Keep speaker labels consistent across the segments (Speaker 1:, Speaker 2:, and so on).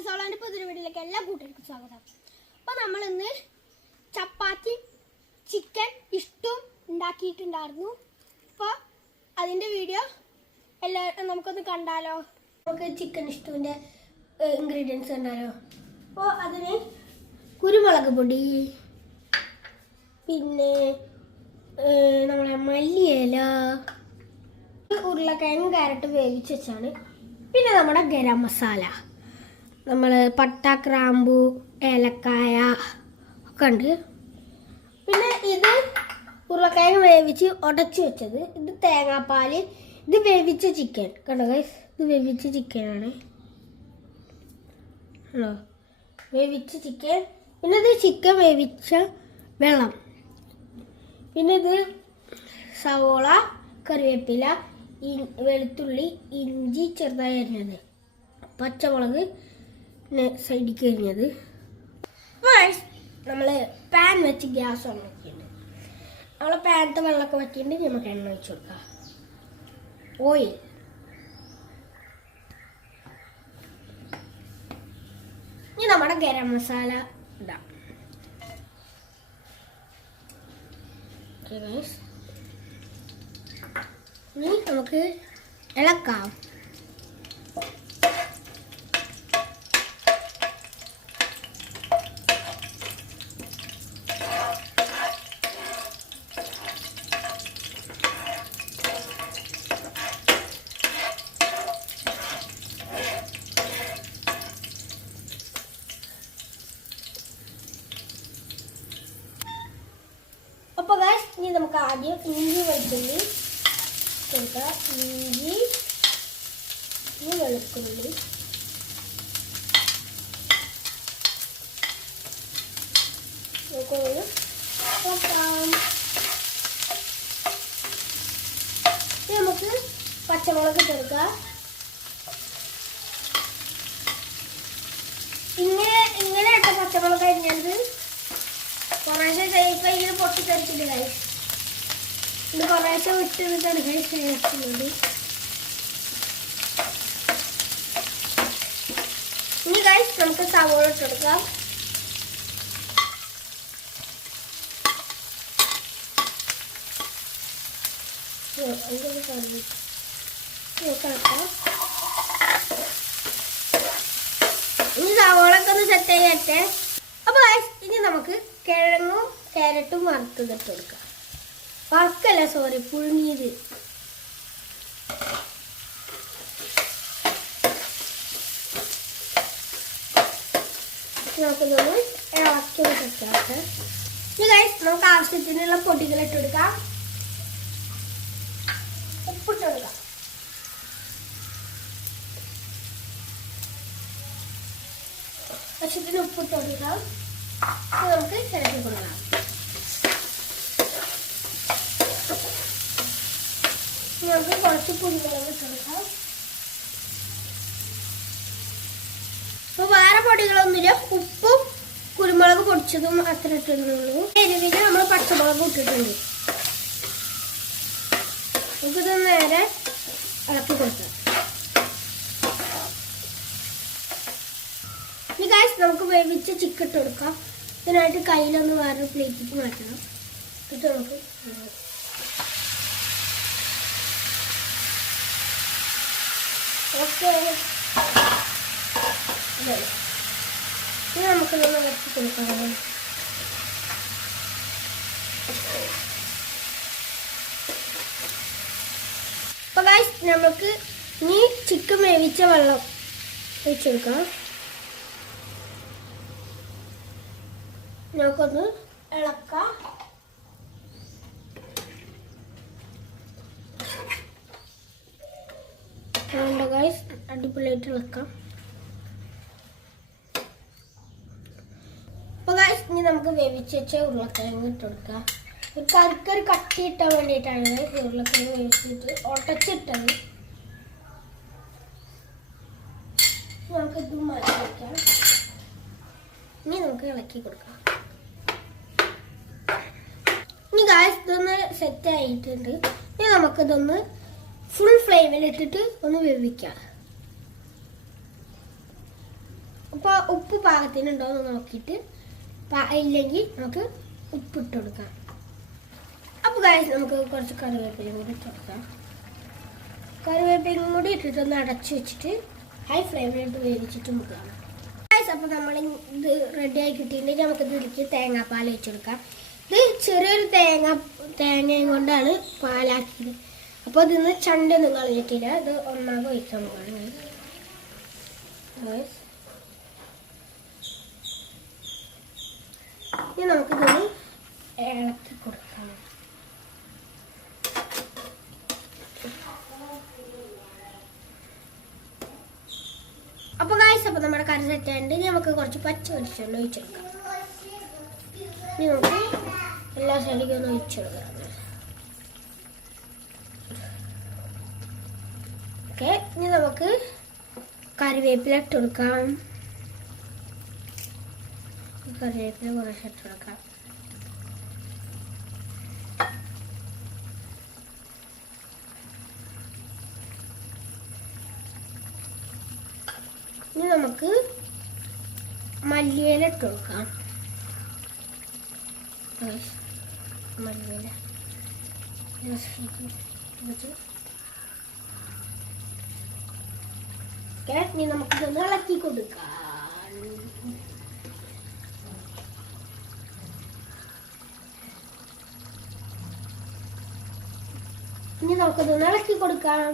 Speaker 1: സോളാന്റെ പുതിയ വീട്ടിലേക്ക് എല്ലാ കൂട്ടുകാർക്കും സ്വാഗതം. അപ്പോൾ നമ്മൾ ഇന്ന് ചപ്പാത്തി ചിക്കൻ ഇഷ്ടം ഉണ്ടാക്കിയിട്ടുണ്ടായിരുന്നു. അപ്പോൾ അതിന്റെ വീഡിയോ എല്ലാ നമുക്കൊന്ന് കണ്ടാലോ? നമുക്ക് ചിക്കൻ ഇഷ്ടമിന്റെ ഇൻഗ്രീഡിയൻസ് കണ്ടാലോ? അപ്പോൾ അതിന് കുരുമുളക് പൊടി പിന്നെ നമ്മളെ മല്ലിയില ഉരുളക്കിഴങ്ങ് ക്യാരറ്റ് വേവിച്ച് വെച്ചാണ്. പിന്നെ നമ്മുടെ ഗരം മസാല. നമ്മൾ പട്ട ക്രാമ്പു ഏലക്കായ ഒക്കെ ഉണ്ട്. പിന്നെ ഇത് ഉരുളക്കിഴങ്ങ് വേവിച്ച് ഉടച്ച് വെച്ചത്. ഇത് തേങ്ങാപ്പാൽ ഇത് വേവിച്ച ചിക്കൻ കണ്ടോ ഗൈസ് ഇത് വേവിച്ച ചിക്കനാണ് ഹലോ വേവിച്ച ചിക്കൻ പിന്നെ ഇത് ചിക്കൻ വേവിച്ച വെള്ളം. പിന്നെ ഇത് സവോള കറിവേപ്പില വെളുത്തുള്ളി ഇഞ്ചി ചെറുതായി അരിഞ്ഞത്. പച്ചമുളക് സൈഡിലേക്ക് കഴിഞ്ഞത് നമ്മൾ പാൻ വെച്ച് ഗ്യാസ് ഓൺ ആക്കിയിട്ടുണ്ട് നമ്മൾ പാനത്തെ വെള്ളമൊക്കെ വറ്റിയിട്ട് നമുക്ക് എണ്ണ വെച്ച് കൊടുക്കാം. ഓയിൽ ഇനി നമ്മുടെ ഗരം മസാല ഇതാ ഇനി നമുക്ക് ഇളക്കാം അപ്പോൾ ഗൈസ് ഇനി നമുക്ക് ആദ്യം ഇഞ്ചി വെളുത്തുള്ളി കൊടുക്കുക ഇഞ്ചി ഇനി വെളുത്തുള്ളി നമുക്കൊന്ന് നോക്കാം നമുക്ക് പച്ചമുളക് ഇട്ടെടുക്കാം ഇങ്ങനെ ഇങ്ങനെ ഇട്ട പച്ചമുളക് അരിഞ്ഞത് കുറേശ്ശെ ഇപ്പൊ ഇങ്ങനെ പൊട്ടിത്തെറിച്ചിട്ട് കഴിച്ചു ഇത് കുറേശ്ശെ വിട്ട് നിന്നിട്ടാണ് കഴിക്കുന്നത് ഇനി കഴിച്ച് നമുക്ക് സവോള ഇട്ടെടുക്കാം ഓ, അതിലൊന്ന് കറി. നോക്കാം കേട്ടോ. ഇനി സവോളൊക്കെ ഒന്ന് സെറ്റ് ചെയ്യട്ടെ. അപ്പൊ guys, ഇനി നമുക്ക് കിഴങ്ങും ക്യാരറ്റും വറുത്തതിട്ട് കൊടുക്കാം. വറുക്കല്ല സോറി പുഴുങ്ങിയത്. നമുക്കിതൊന്ന് ഇളക്കി വെക്കാം ഇനി ഗൈസ് നമുക്ക് ആവശ്യത്തിനുള്ള പൊടികൾ ഉപ്പിട്ട് കൊടുക്കാം ആവശ്യത്തിന് ഉപ്പിട്ട് കൊടുക്കാം. നമുക്ക് ഇളക്കി കൊടുക്കാം നമുക്ക് കുറച്ച് കുരുമുളക് ഇട്ട് കൊടുക്കാം. അപ്പൊ വേറെ പൊടികളൊന്നുമില്ല. ഉപ്പും കുരുമുളക് പൊടിച്ചതും അത്ര ഇട്ടുള്ളൂ എരിവിന് നമ്മൾ പച്ചമുളക് ഇട്ടിട്ടുണ്ട്. നമുക്കിത് നേരെ ഇളക്കി കൊടുക്കാം. ഇനി കാശ് നമുക്ക് വേവിച്ച ചിക്കൻ ഇട്ട് കൊടുക്കാം. ഇതിനായിട്ട് കയ്യിലൊന്ന് വേറൊരു പ്ലേറ്റിലേക്ക് മാറ്റണം. ഇട്ട് നമുക്ക്. ഓക്കെ ഇനി നമുക്കിതൊന്ന് വെച്ച് കൊടുക്കാം. ഗായ്സ് നമുക്ക് ഇനി ചിക്കൻ വേവിച്ച വെള്ളം ഒഴിച്ചു കൊടുക്കാം നമുക്കൊന്ന് ഇളക്കാം. വേണ്ട ഗൈസ് അടിപൊളിയായിട്ട് ഇളക്കാം. അപ്പൊ ഗൈസ് ഇനി നമുക്ക് വേവിച്ച് വെച്ച ഉരുളക്കിഴങ്ങ് ഇട്ട് കൊടുക്കാം. ഒരു കറിക്കൊരു കട്ടി ഇട്ടാൻ വേണ്ടിയിട്ടാണ് ഉരുളക്കിഴങ്ങ് വേവിച്ചിട്ട് ഒട്ടച്ചിട്ടത് നമുക്കിത് മാറ്റി വയ്ക്കാം ഇനി നമുക്ക് ഇളക്കി കൊടുക്കാം. ഇനി ഗ്യാസ് ഇതൊന്ന് സെറ്റ് ആയിട്ടുണ്ട്. ഇനി നമുക്കിതൊന്ന് ഫുൾ ഫ്ലെയിമിൽ ഇട്ടിട്ട് ഒന്ന് വേവിക്കാം. അപ്പോൾ ഉപ്പ് പാകത്തിനുണ്ടോ എന്ന് നോക്കിയിട്ട്. ഇല്ലെങ്കിൽ നമുക്ക് ഉപ്പിട്ട് കൊടുക്കാം. അപ്പോൾ കാര്യം നമുക്ക് കുറച്ച് കറിവേപ്പിലും കൂടി ഇട്ട് കറിവേപ്പിലും കൂടി ഇട്ടിട്ട് ഒന്ന് അടച്ചു വെച്ചിട്ട് ഹൈ ഫ്ലെയിമിലിട്ട് വേവിച്ചിട്ട് നമുക്ക് കാണാം അപ്പോൾ നമ്മൾ ഇത് റെഡിയായി കിട്ടിയിട്ടുണ്ടെങ്കിൽ നമുക്ക് ഇതിലേക്ക് തേങ്ങാപ്പാൽ വെച്ചെടുക്കാം ഇത് ചെറിയൊരു തേങ്ങ തേങ്ങയും കൊണ്ടാണ് പാലാക്കിയത്. അപ്പോൾ ഇതിന്ന് ചണ്ടൊന്നും കളഞ്ഞിട്ടില്ല. ഇത് ഒന്നാകെ ഒഴിക്കാൻ പോകണം ഇനി നമുക്കിതൊന്ന് ഇളക്കി കൊടുക്കാം. അപ്പൊ ഗായ്സ് അപ്പൊ നമ്മുടെ കറി സെറ്റ് ആയിട്ടുണ്ട്. നമുക്ക് കുറച്ച് പച്ച വെളിച്ചെണ്ണ ഒഴിച്ചെടുക്കാം എല്ലാ സൈഡിലേക്കും ഒന്ന് ഒഴിച്ചെടുക്കാം. ഇനി നമുക്ക് കറിവേപ്പില ഇട്ട് കൊടുക്കാം. കറിവേപ്പില കുറച്ച് ഇട്ട് കൊടുക്കാം. ഇനി നമുക്ക് മല്ലിയില ഇട്ട് കൊടുക്കാം. മല്ലിയില. ഇനി നമുക്ക് ഇളക്കി കൊടുക്കാം. ഇനി നമുക്കിതൊന്ന് ഇളക്കി കൊടുക്കാം.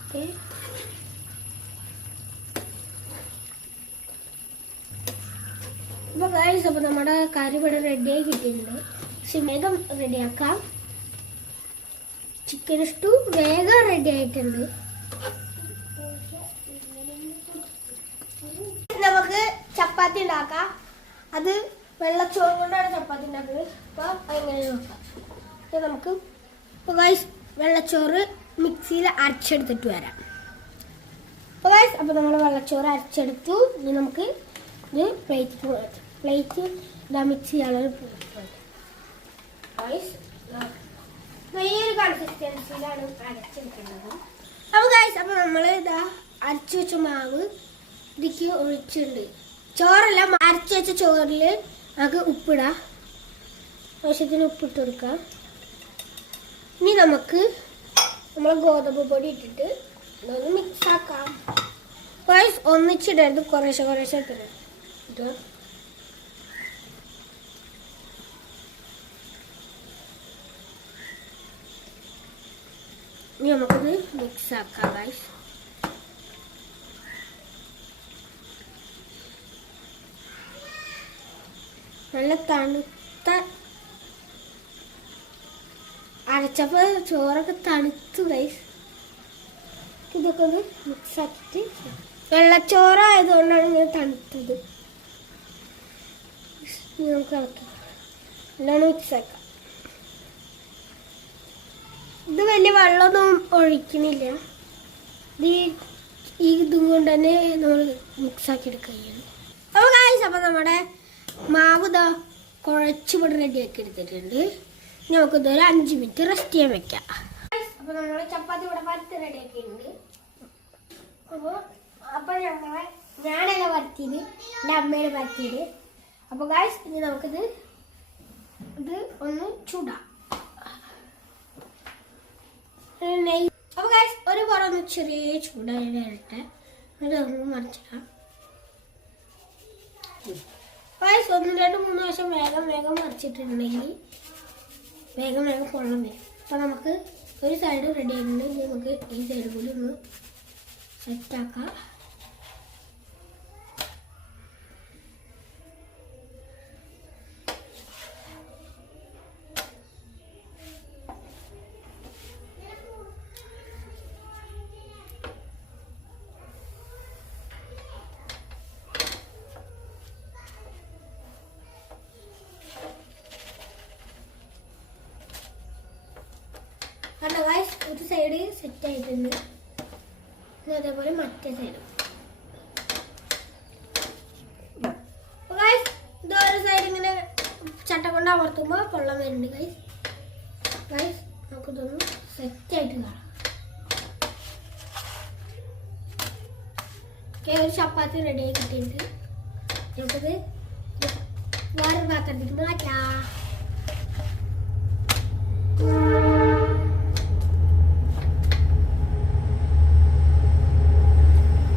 Speaker 1: ഓക്കെ അപ്പോൾ അപ്പോൾ നമ്മുടെ കറി ഇവിടെ റെഡിയായി കിട്ടിയിട്ടുണ്ട്. പക്ഷെ വേഗം റെഡിയാക്കാം ചിക്കൻ സ്റ്റൂ വേഗം റെഡി ആയിട്ടുണ്ട്. നമുക്ക് ചപ്പാത്തി ഉണ്ടാക്കാം. അത് വെള്ളച്ചോറ് കൊണ്ടാണ് ചപ്പാത്തി ഉണ്ടാക്കുന്നത്. അപ്പോൾ അങ്ങനെ നോക്കാം. നമുക്ക് ഇപ്പോൾ വെള്ളച്ചോറ് മിക്സിയിൽ അരച്ചെടുത്തിട്ട് വരാം. അപ്പോൾ ഗൈസ് അപ്പോൾ നമ്മൾ വെള്ളച്ചോറ് അരച്ചെടുത്തു. ഇനി നമുക്ക് ഇത് പ്ലേറ്റ് പ്ലേറ്റ് ഇതാ മിക്സ് ചെയ്യാനുള്ള ഈ ഒരു കൺസിസ്റ്റൻസിയിലാണ് അരച്ചെടുക്കേണ്ടത് അപ്പോൾ ഗൈസ് അപ്പോൾ നമ്മൾ ഇതാ അരച്ചു വെച്ച മാവ് ഇതിക്ക് ഒഴിച്ചിട്ടുണ്ട്. ചോറല്ല അരച്ചു വെച്ച ചോറിൽ നമുക്ക് ഉപ്പിടാം. ആവശ്യത്തിന് ഉപ്പിട്ട് കൊടുക്കാം. ഇനി നമുക്ക് നമ്മൾ ഗോതമ്പ് പൊടി ഇട്ടിട്ട് ഇതൊന്ന് മിക്സ് ആക്കാം. ഗൈസ് ഒന്നിച്ചിടരുത് കുറേശ്ശെ കുറേശ്ശെ ഇട്ടിട്ട് ഇത്. ഇനി നമുക്കിത് മിക്സ് ആക്കാം ഗൈസ് നല്ല തണുത്ത അരച്ചപ്പോ ചോറൊക്കെ തണുത്തു ഗൈസ് ഇതൊക്കെ ഒന്ന് മിക്സ് ആക്കിയിട്ട് വെള്ളച്ചോറായതുകൊണ്ടാണ് ഇങ്ങനെ തണുത്തത് നമുക്ക് ഇളക്കാം എല്ലാം മിക്സ് ആക്കാം ഇത് വലിയ വെള്ളമൊന്നും ഒഴിക്കുന്നില്ല. ഇത് ഈ- ഇതും കൊണ്ട് തന്നെ നമ്മൾ മിക്സ് ആക്കി എടുക്കുകയാണ്. അപ്പോൾ കാഴ്ച അപ്പോൾ നമ്മുടെ മാവ് ഇതാ കുഴച്ച് ഇവിടെ റെഡിയാക്കി എടുത്തിട്ടുണ്ട്. നമുക്കിത് ഒരു അഞ്ച് മിനിറ്റ് റെസ്റ്റ് ചെയ്യാൻ വെക്കാം. അപ്പോൾ നമ്മൾ ചപ്പാത്തി ഇവിടെ പരത്ത് റെഡി ആക്കിയിട്ടുണ്ട്. അപ്പോൾ അപ്പോൾ ഞങ്ങളെ ഞാനല്ല പരത്തിയത് എന്റെ അമ്മയുടെ പരത്തിയത് അപ്പോൾ കാഴ്ച ഇനി നമുക്കിത് ഇത് ഒന്ന് ചൂടാം. നെയ്യ് അപ്പോൾ ഗായ്സ് ഒരു പുറം ചെറിയ ചൂടായി വരട്ടെ. എന്നിട്ട് നമുക്ക് മറിച്ചിടാം. ഗൈസ് ഒന്ന് രണ്ട് മൂന്ന് വർഷം വേഗം വേഗം മറിച്ചിട്ടുണ്ടെങ്കിൽ വേഗം വേഗം കൊള്ളം വരും. അപ്പോൾ നമുക്ക് ഒരു സൈഡ് റെഡി ആയിട്ടുണ്ട്. നമുക്ക് ഈ സൈഡ് കൂടി ഒന്ന് സെറ്റാക്കാം കണ്ടോ ഗൈസ് ഒരു സൈഡ് സെറ്റ് ആയിട്ടുണ്ട്. ഇനി അതേപോലെ മറ്റേ സൈഡ് ഇതൊരു സൈഡ് ഇങ്ങനെ ചട്ട കൊണ്ട് അമർത്തുമ്പോൾ പൊള്ളം വരുന്നുണ്ട് ഗൈസ് ഗൈസ് നമുക്കിതൊന്ന് സെറ്റ് ആയിട്ട് കാണാം. ഒരു ചപ്പാത്തി റെഡി ആയി കിട്ടിയിട്ടുണ്ട്. നമുക്കത് വേറെ പാത്രത്തിലേക്ക് മാറ്റാം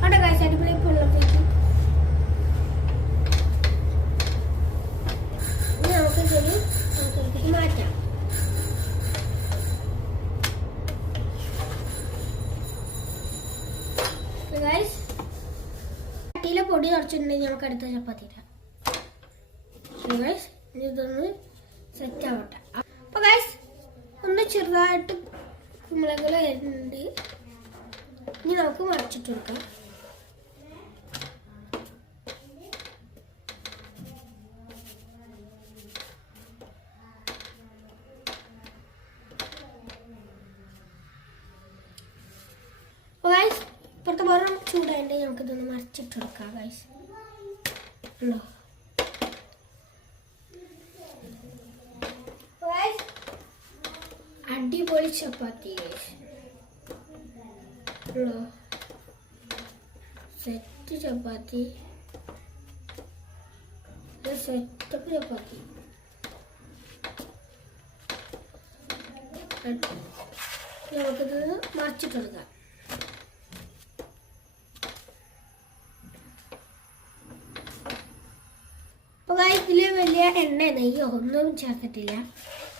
Speaker 1: അവിടെ കാഴ്ച അടിപൊളി വെള്ളത്തേക്ക് ഇനി നമുക്ക് ഇതൊരു പാത്രത്തിലേക്ക് മാറ്റാം ഗൈസ് കുറച്ചിട്ടുണ്ടെങ്കിൽ നമുക്ക് അടുത്ത ചപ്പാത്തി ഇടാം. ഇതൊന്ന് സെറ്റ് ആവട്ടെ. അപ്പൊ ഗൈസ് ഒന്ന് ചെറുതായിട്ട് കുമ്പളങ്ങൾ വരുന്നുണ്ട്. ഇനി നമുക്ക് മറച്ചിട്ട് കൊടുക്കാം ഗൈസ് ഇപ്പുറത്തെ പുറം ചൂടായിട്ട് നമുക്ക് മറിച്ചിട്ട് കൊടുക്കാം ഗൈസ് Guys, അടിപൊളി ചപ്പാത്തി. ഗൈസ് ഉണ്ടോ? സെറ്റ് ചപ്പാത്തി. സെറ്റപ്പ് ചപ്പാത്തി. നമുക്കിത് മറിച്ചിട്ട് ഇതിൽ വലിയ എണ്ണ നെയ്യോ ഒന്നും ചേർത്തിട്ടില്ല.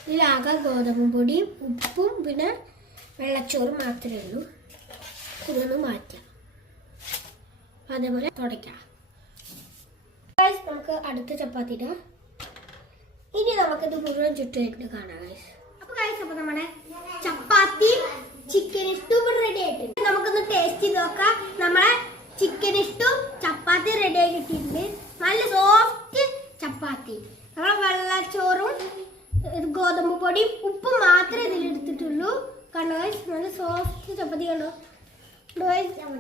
Speaker 1: ഇതിലാകെ ഗോതമ്പ് പൊടിയും ഉപ്പും പിന്നെ വെള്ളച്ചോറും മാത്രമേ ഉള്ളൂ. ഇതൊന്ന് മാറ്റാം. അതേപോലെ തുടയ്ക്കാം. നമുക്ക് അടുത്ത ചപ്പാത്തി ഇടാം. ഇനി നമുക്കിത് മുഴുവൻ ചുറ്റുമായിട്ട് കാണാം guys. അപ്പൊ ഗൈസ് അപ്പോൾ നമ്മുടെ ചപ്പാത്തി ചിക്കൻ ഇഷ്ടം റെഡി ആയിട്ടുണ്ട്. നമുക്കൊന്ന് ടേസ്റ്റ് ചെയ്ത് നോക്കാം. നമ്മളെ ചിക്കൻ ഇഷ്ടവും ചപ്പാത്തി റെഡി ആയി കിട്ടിയിട്ടുണ്ട്. നല്ല സോഫ്റ്റ് ചപ്പാത്തി. നമ്മളെ വെള്ളച്ചോറും ഗോതമ്പ് പൊടിയും ഉപ്പ് മാത്രമേ ഇതിലെടുത്തിട്ടുള്ളൂ കണ്ടോ നല്ല സോഫ്റ്റ് ചപ്പാത്തി കണ്ടോ?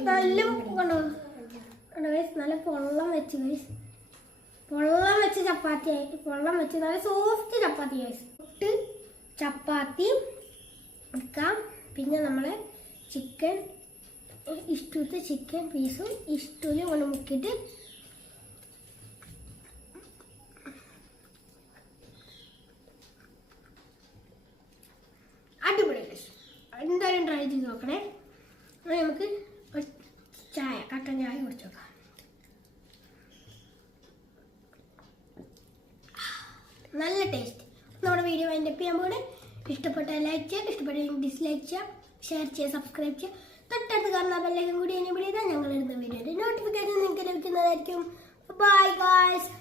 Speaker 1: നല്ല കണ്ടോ? കണ്ടോ? നല്ല പൊള്ളം വെച്ച് ഗൈസ് പൊള്ളം വെച്ച് ചപ്പാത്തി ആയി പൊള്ളം വെച്ച് നല്ല സോഫ്റ്റ് ചപ്പാത്തി ഗൈസ് ഇട്ട് ചപ്പാത്തി എടുക്കാം. പിന്നെ നമ്മൾ ചിക്കൻ ഇഷ്ടത്തെ ചിക്കൻ പീസും ഇഷ്ടൂൽ കൊണ്ട് മുക്കിയിട്ട് അടിപൊളി dish. എന്തായാലും ട്രൈ ചെയ്ത് നോക്കണേ. നമുക്ക് ചായ കട്ടൻ ചായ കുടിച്ചു നോക്കാം. നല്ല ടേസ്റ്റ് നമ്മുടെ വീഡിയോ അതിന്റെ ചെയ്യാൻ പോകണേ ഇഷ്ടപ്പെട്ട ലൈക്ക് ചെയ്യുക ഇഷ്ടപ്പെട്ടെങ്കിൽ ഡിസ്ലൈക്ക് ചെയ്യുക ഷെയർ ചെയ്യുക സബ്സ്ക്രൈബ് ചെയ്യുക തൊട്ടടുത്ത് കാണുന്ന ബെല്ലേക്കും കൂടി എന്നെ വിളിച്ചാൽ ഞങ്ങൾ ഇടുന്ന വീഡിയോയുടെ നോട്ടിഫിക്കേഷൻ നിങ്ങൾക്ക് ലഭിക്കുന്നതായിരിക്കും. Bye guys